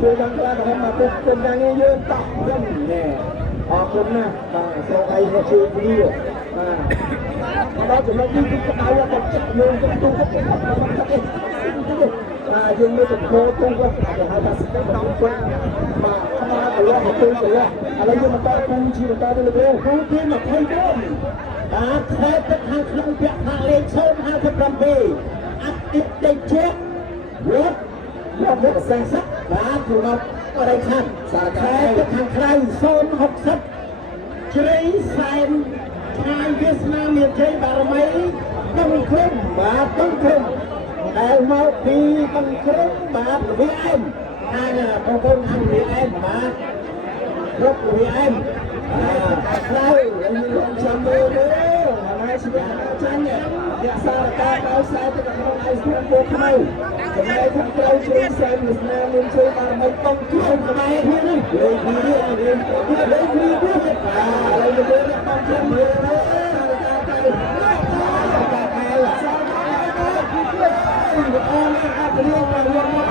ជួយខាងខ្លះក៏មកពុកគុំយ៉ាងនេះយើងតោះខ្ញុំណែអរគុណណាស់បាទសូមឲ្យមកជួយគ្នាបាទដល់ចំណុចនេះគឺក្តៅតែចិត្តយើងទៅទូទៅយើងមានទំនោរទូទៅគេហៅថាស្គមដល់គាត់បាទមកទៅយកទៅទៅឥឡូវយើងមកតគូជាបន្តទៅលើគូទី24បាទខែទឹកខាងក្នុងពាក់ផាលេខ057អតិថិជៈវត្តរកសាស័កបាទគឺមកអរិយខណ្ឌសាខែទឹកខាងក្រៅ060ជ្រៃសែនខាងវាសនាមានជ័យបារមីต้องក្រុមបាទต้องក្រុមដែលមកពីต้องក្រុមបាទវាអែមខាងបងប្អូនខាងវាអែមបាទគ្រប់វាអែមក្រៅយើងចាំមើលទៅហើយស្វាចាញ់រក្សាការដោយសារទៅក្នុងឯស្រុកពោខ្មៅចំណែកខាងក្រៅជ្រៃសែនវាសនាមានជ័យបារមីต้องក្រុមខ្មែរនេះលេខនេះលេខនេះហើយយើងមើលបងចាំមើលទៅអរគុណ